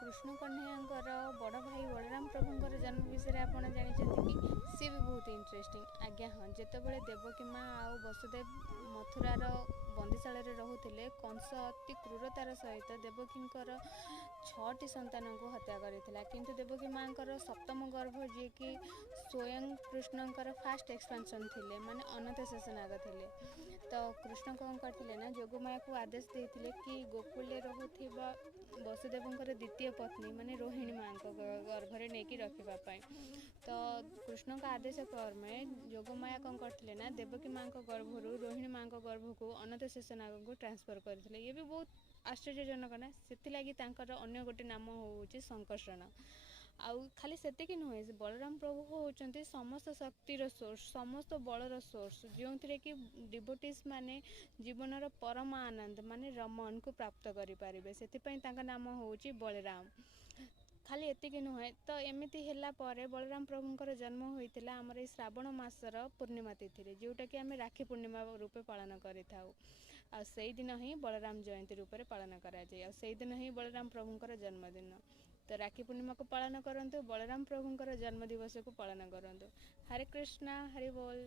कृष्ण कन्हैयाଙ୍କର बड़ भाई बलराम प्रभुଙ୍କର जन्म विषय आप जानते कि सी भी बहुत इंटरेस्टिंग। आज्ञा हाँ, जितेबाला देवकी माँ आउ वसुदेव मथुरार बंदीशाल रोते कंस अति क्रूरतार सहित देवकींकर 6टी संतान को हत्या करता, किंतु देवकी माँ सप्तम गर्भ जी कि स्वयं कृष्णकर फास्ट एक्सपेंशन थे माने अनंत शेषनाग थे। तो कृष्ण कौन करते ना जोगमाया को आदेश देते कि गोकुल रोवा वसुदेवंकर द्वितीय पत्नी माने रोहिणी माँ गर्भरे नहीं रखापी। तो कृष्ण का आदेश क्रमे जोगमाया कौन करते ना देवकी माँ गर्भरू रोहिणी माँ गर्भ को अनंत शेषनाग को ट्रांसफर करते। ये भी बहुत आश्चर्यजनक ना, से अन्य गोटे नाम हूँ संकर्षण। आउ खाली सेतिक नुहे, बलराम प्रभु होउचंती समस्त शक्तिर सोर्स, समस्त बलर सोर्स, जो थे कि डिवोटीज माने जीवनर परम आनंद माने रमन को प्राप्त करें, से नाम होउची बलराम। खाली एतिक नुहे तो एमती है बलराम प्रभुंर जन्म होता आमर श्रावण मासर पूर्णिमा तिथि, जोटा कि आम राखी पूर्णिमा रूपे पालन कर दिन ही बलराम जयंती रूप पालन कर दिन ही बलराम प्रभुंर जन्मदिन। तो राखी पूर्णिमा को पालन करंतु, बलराम प्रभुंर जन्म दिवस को पालन करंतु। हरे कृष्णा, हरि बोल।